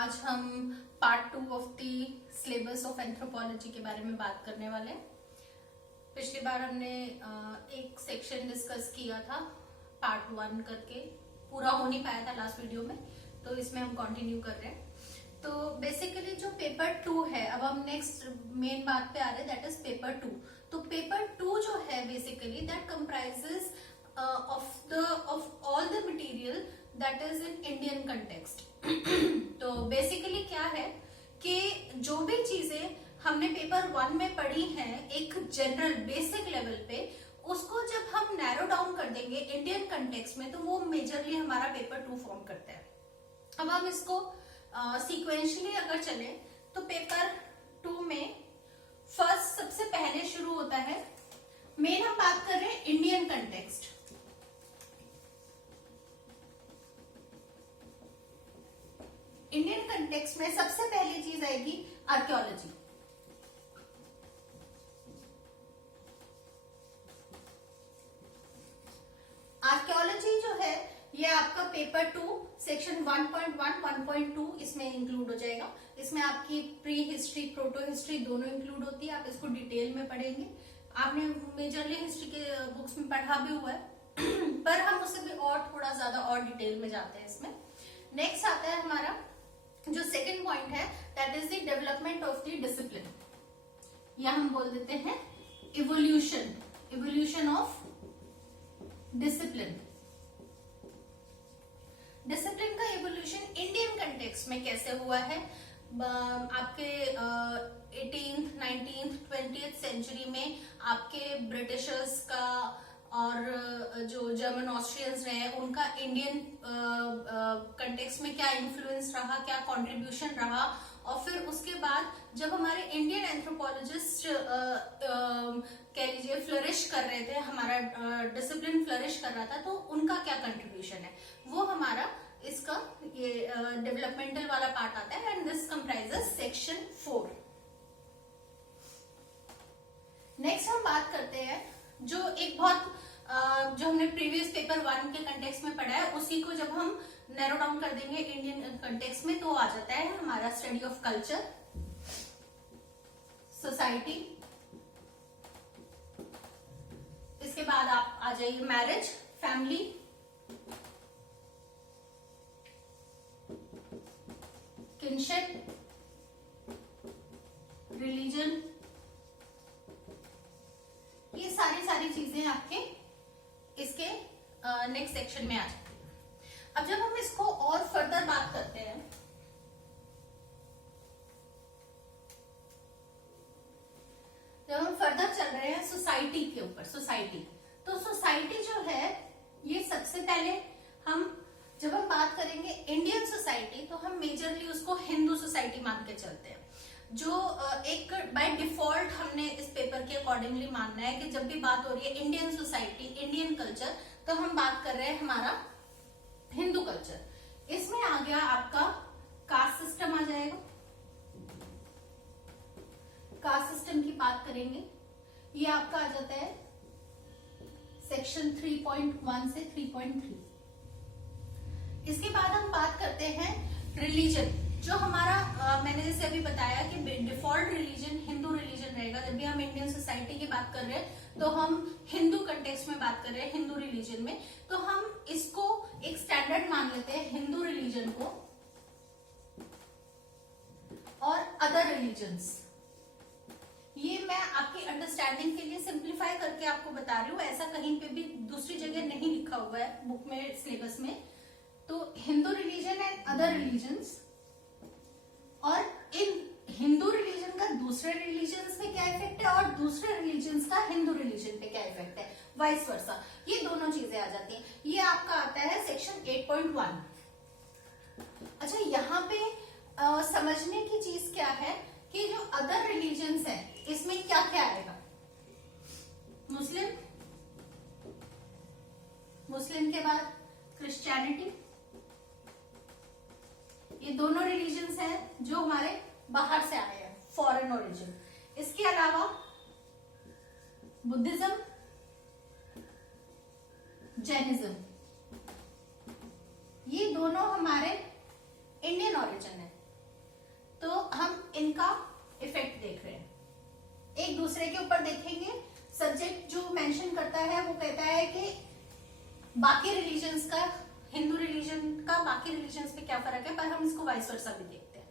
आज हम part 2 of the syllabus of anthropology के बारे में बात करने वाले हैं। पिछली बार हमने एक सेक्शन डिस्कस किया था पार्ट 1 करके, पूरा हो नहीं पाया था लास्ट वीडियो में, तो इसमें हम कंटिन्यू कर रहे हैं। तो बेसिकली जो पेपर 2 है, अब हम नेक्स्ट मेन बात पे आ रहे हैं, दैट इज पेपर 2। तो पेपर 2 जो है basically that comprises of all the material that is in Indian context. तो बेसिकली क्या है कि जो भी चीजें हमने पेपर 1 में पढ़ी हैं एक जनरल बेसिक लेवल पे, उसको जब हम नैरो डाउन कर देंगे इंडियन कंटेक्स्ट में, तो वो मेजरली हमारा पेपर 2 फॉर्म करता है। अब हम इसको सीक्वेंशली अगर चले तो पेपर 2 में फर्स्ट सबसे पहले शुरू होता है, मेन हम बात कर रहे हैं इंडियन कंटेक्स्ट। इंडियन कंटेक्स्ट में सबसे पहली चीज आएगी आर्कियोलॉजी। आर्कियोलॉजी जो है ये आपका पेपर 2 सेक्शन 1.1, 1.2 इसमें इंक्लूड हो जाएगा। इसमें आपकी प्री हिस्ट्री, प्रोटो हिस्ट्री दोनों इंक्लूड होती है। आप इसको डिटेल में पढ़ेंगे। आपने मेजरली हिस्ट्री के बुक्स में पढ़ा भी हुआ है पर हम उससे भी और थोड़ा ज्यादा और डिटेल में जाते हैं इसमें। नेक्स्ट आता है हमारा जो सेकेंड पॉइंट है, that is the development of the discipline, या हम बोल देते हैं evolution, evolution of discipline. Discipline का इवोल्यूशन इंडियन कंटेक्स्ट में कैसे हुआ है? आपके 18th, 19th, 20th सेंचुरी में आपके ब्रिटिशर्स का और जो जर्मन ऑस्ट्रियंस रहे उनका इंडियन कंटेक्स्ट में क्या इन्फ्लुएंस रहा, क्या कंट्रीब्यूशन रहा, और फिर उसके बाद जब हमारे इंडियन एंथ्रोपोलॉजिस्ट कह लीजिए फ्लरिश कर रहे थे, हमारा डिसिप्लिन फ्लरिश कर रहा था, तो उनका क्या कंट्रीब्यूशन है, वो हमारा इसका ये डेवलपमेंटल वाला पार्ट आता है। And this comprises section 4। Next हम बात करते हैं जो एक बहुत जो हमने प्रीवियस पेपर 1 के कंटेक्स्ट में पढ़ा है, उसी को जब हम नैरो डाउन कर देंगे इंडियन कंटेक्स्ट में, तो आ जाता है हमारा स्टडी ऑफ कल्चर, सोसाइटी। इसके बाद आप आ जाइए मैरिज, फैमिली, किनशिप, रिलीजन, ये सारी चीजें आपके इसके नेक्स्ट सेक्शन में आ जाती है। अब जब हम इसको और फर्दर बात करते हैं, जब हम फर्दर चल रहे हैं सोसाइटी के ऊपर, सोसाइटी, तो सोसाइटी जो है ये सबसे पहले जब हम बात करेंगे इंडियन सोसाइटी, तो हम मेजरली उसको हिंदू सोसाइटी मान के चलते हैं। जो एक बाय डिफॉल्ट हमने इस पेपर के अकॉर्डिंगली मानना है कि जब भी बात हो रही है इंडियन सोसाइटी, इंडियन कल्चर, तो हम बात कर रहे हैं हमारा हिंदू कल्चर। इसमें आ गया आपका कास्ट सिस्टम आ जाएगा। कास्ट सिस्टम की बात करेंगे, ये आपका आ जाता है सेक्शन 3.1 से 3.3। इसके बाद हम बात करते हैं रिलीजन, जो हमारा मैंने जैसे अभी बताया कि डिफॉल्ट रिलीजन हिंदू रिलीजन रहेगा। जब भी हम इंडियन सोसाइटी की बात कर रहे हैं तो हम हिंदू कंटेक्स्ट में बात कर रहे हैं, हिंदू रिलीजन में, तो हम इसको एक स्टैंडर्ड मान लेते हैं हिंदू रिलीजन को और अदर रिलीजन्स। ये मैं आपकी अंडरस्टैंडिंग के लिए सिंप्लीफाई करके आपको बता रही हूँ, ऐसा कहीं पे भी दूसरी जगह नहीं लिखा हुआ है बुक में, सिलेबस में। तो Hindu religion and other religions, और इन हिंदू रिलीजन का दूसरे रिलीजन्स पे क्या इफेक्ट है और दूसरे रिलीजन्स का हिंदू रिलीजन पे क्या इफेक्ट है, वाइस वर्सा, ये दोनों चीजें आ जाती हैं। ये आपका आता है सेक्शन 8.1। अच्छा, यहाँ पे समझने की चीज क्या है कि जो अदर रिलीजन्स है इसमें क्या क्या आएगा? मुस्लिम के बाद क्रिश्चियनिटी, ये दोनों रिलीजन्स हैं जो हमारे बाहर से आए हैं, फॉरेन ओरिजिन। इसके अलावा बुद्धिज्म, जैनिज्म, ये दोनों हमारे इंडियन ओरिजिन है। है वो कहता है कि बाकी रिलीजन्स का, हिंदू रिलीजन का बाकी रिलीजन्स पे क्या फर्क है, पर हम इसको वाइस वर्सा भी देखते हैं।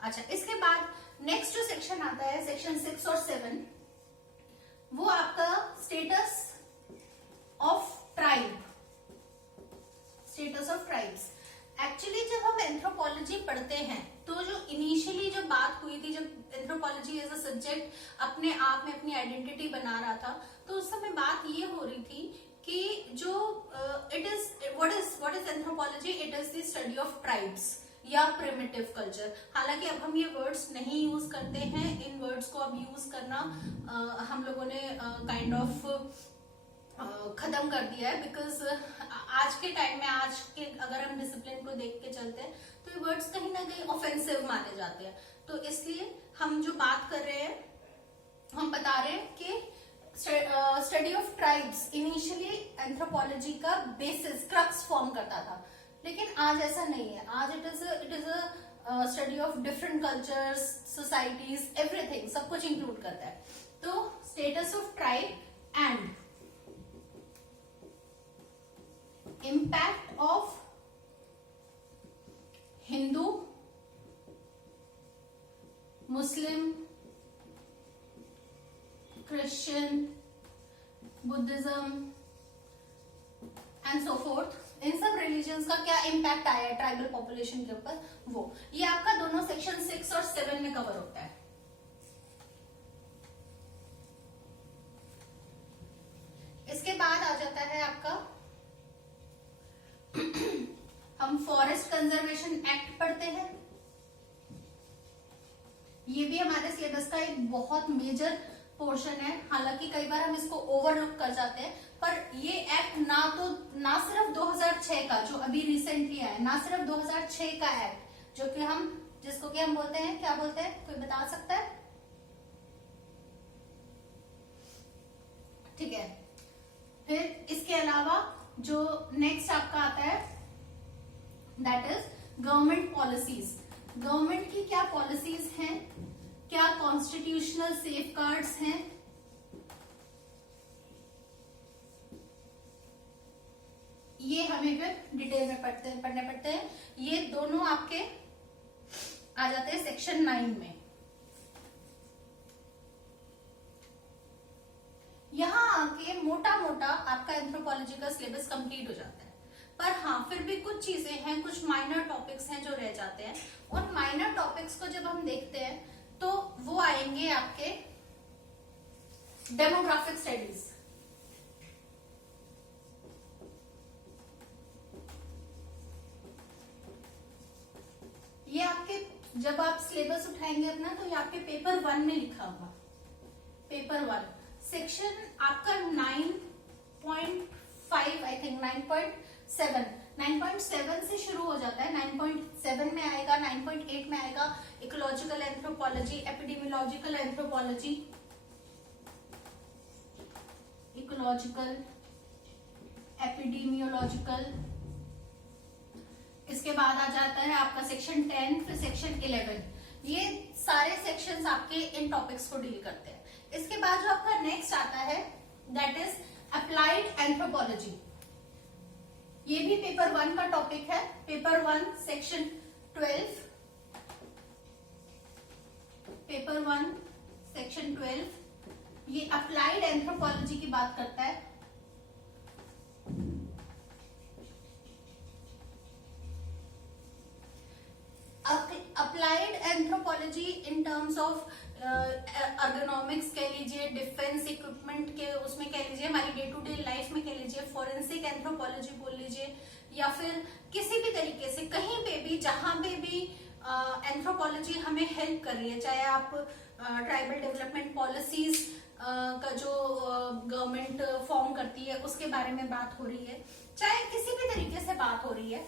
अच्छा, इसके बाद नेक्स्ट जो सेक्शन आता है, सेक्शन 6 और 7, वो आपका status of tribe, status of tribes. Actually जब हम एंथ्रोपोलॉजी पढ़ते हैं तो जो इनिशियली जो बात हुई थी, जब एंथ्रोपोलॉजी एज अ सब्जेक्ट अपने आप में अपनी आइडेंटिटी बना रहा था, तो उस समय बात ये हो रही थी कि जो it is what is anthropology, it is the study of tribes या प्रिमिटिव कल्चर। हालांकि अब हम ये वर्ड्स नहीं यूज करते हैं, इन वर्ड्स को अब यूज करना हम लोगों ने काइंड ऑफ खत्म कर दिया है, बिकॉज आज के टाइम में, आज के अगर हम डिसिप्लिन को देख के चलते हैं तो ये वर्ड्स कहीं ना कहीं ऑफेंसिव माने जाते हैं। तो इसलिए हम जो बात कर रहे हैं, हम बता रहे हैं कि study of tribes initially anthropology का बेसिस, क्रक्स फॉर्म करता था, लेकिन आज ऐसा नहीं है। आज it is a study of different cultures, societies, everything, सब कुछ इंक्लूड करता है। तो status of tribe and impact of Hindu, Muslim, Christian, Buddhism and so forth, इन सब रिलीजन्स का क्या इम्पैक्ट आया है ट्राइबल पॉपुलेशन के ऊपर, वो ये आपका दोनों सेक्शन 6 और 7 में कवर होता है। इसके बाद आ जाता है आपका हम फॉरेस्ट कंजर्वेशन एक्ट पढ़ते हैं। ये भी हमारे सिलेबस का एक बहुत मेजर पोर्शन है, हालांकि कई बार हम इसको ओवरलुक कर जाते हैं, पर ये एक्ट ना सिर्फ 2006 का जो अभी रिसेंटली आया, ना सिर्फ 2006 का एक्ट जो कि जिसको कि हम बोलते हैं, क्या बोलते हैं, कोई बता सकता है? ठीक है। फिर इसके अलावा जो नेक्स्ट आपका आता है that is government policies. Government की क्या पॉलिसीज हैं, क्या कॉन्स्टिट्यूशनल सेफगार्ड्स हैं, ये हमें फिर डिटेल में पढ़ने पड़ते हैं। ये दोनों आपके आ जाते हैं सेक्शन 9 में। यहां आके मोटा मोटा आपका एंथ्रोपोलॉजी का सिलेबस कंप्लीट हो जाता है, पर हाँ फिर भी कुछ चीजें हैं, कुछ माइनर टॉपिक्स हैं जो रह जाते हैं। और माइनर टॉपिक्स को जब हम देखते हैं तो वो आएंगे आपके डेमोग्राफिक स्टडीज। ये आपके जब आप सिलेबस उठाएंगे अपना, तो ये आपके पेपर 1 में लिखा होगा, पेपर 1 सेक्शन आपका 9.5 आई थिंक 9.7 से शुरू हो जाता है। 9.7 में आएगा, 9.8 में आएगा ecological anthropology, epidemiological anthropology, ecological, epidemiological. इसके बाद आ जाता है आपका सेक्शन 10, फिर सेक्शन 11। ये सारे सेक्शंस आपके इन टॉपिक्स को डील करते हैं। इसके बाद जो आपका नेक्स्ट आता है दैट इज अप्लाइड एंथ्रोपोलॉजी। ये भी पेपर 1 का टॉपिक है, पेपर 1 सेक्शन 12, पेपर 1 सेक्शन 12। ये अप्लाइड एंथ्रोपोलॉजी की बात करता है। Applied anthropology in terms of ergonomics कह लीजिए, डिफेंस इक्विपमेंट के उसमें कह लीजिए, हमारी डे टू डे लाइफ में कह लीजिए, फोरेंसिक एंथ्रोपोलॉजी बोल लीजिए, या फिर किसी भी तरीके से कहीं पे भी जहां पे भी एंथ्रोपोलॉजी हमें हेल्प कर रही है, चाहे आप ट्राइबल डेवलपमेंट पॉलिसीज का जो गवर्नमेंट फॉर्म करती है उसके बारे में बात हो रही है, चाहे किसी भी तरीके से बात हो रही है,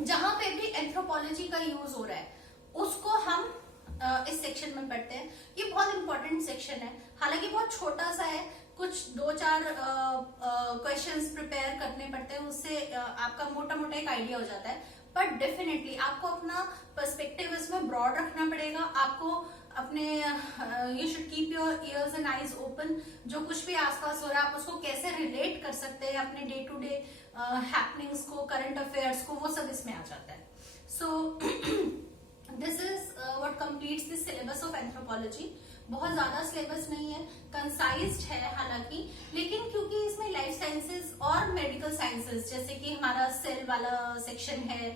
जहां पे भी एंथ्रोपोलॉजी का यूज हो रहा है उसको हम इस सेक्शन में पढ़ते हैं। ये बहुत इंपॉर्टेंट सेक्शन है, हालांकि बहुत छोटा सा है, कुछ 2-4 क्वेश्चंस प्रिपेयर करने पड़ते हैं, उससे आपका मोटा मोटा एक आइडिया हो जाता है। बट डेफिनेटली आपको अपना पर्सपेक्टिव इसमें ब्रॉड रखना पड़ेगा। आपको अपने you should keep your ears and eyes open. जो कुछ भी आसपास हो रहा है आप उसको कैसे रिलेट सकते हैं, अपने डे टू डे हैपनिंग्स को, करंट अफेयर्स को, वो सब इसमें आ जाता है. So this is what completes the syllabus of anthropology. बहुत ज्यादा सिलेबस नहीं है, कंसाइज्ड है हालांकि, लेकिन क्योंकि इसमें लाइफ साइंसेस और मेडिकल साइंसेस, जैसे कि हमारा सेल वाला सेक्शन है,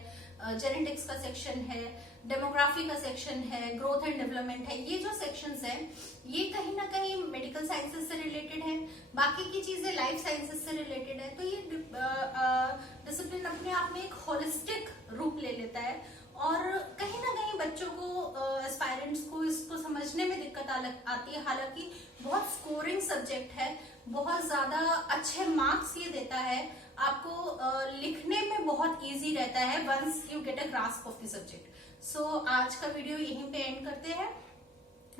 जेनेटिक्स का सेक्शन है, डेमोग्राफी का सेक्शन है, ग्रोथ एंड डेवलपमेंट है, ये जो सेक्शंस हैं ये कहीं ना कहीं मेडिकल साइंसेस से रिलेटेड है, बाकी की चीजें लाइफ साइंसेस से रिलेटेड है. तो ये डिसिप्लिन अपने आप में एक होलिस्टिक रूप ले लेता है और कहीं ना कहीं बच्चों को, एस्पायरेंट्स को इसको समझने में दिक्कत आती है. हालांकि बहुत स्कोरिंग सब्जेक्ट है, बहुत ज्यादा अच्छे मार्क्स ये देता है आपको, लिखने में बहुत इजी रहता है once you get a grasp of the subject. So आज का वीडियो यहीं पे एंड करते हैं,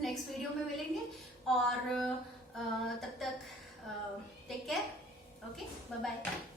नेक्स्ट वीडियो में मिलेंगे और तब तक take care. Okay, bye bye.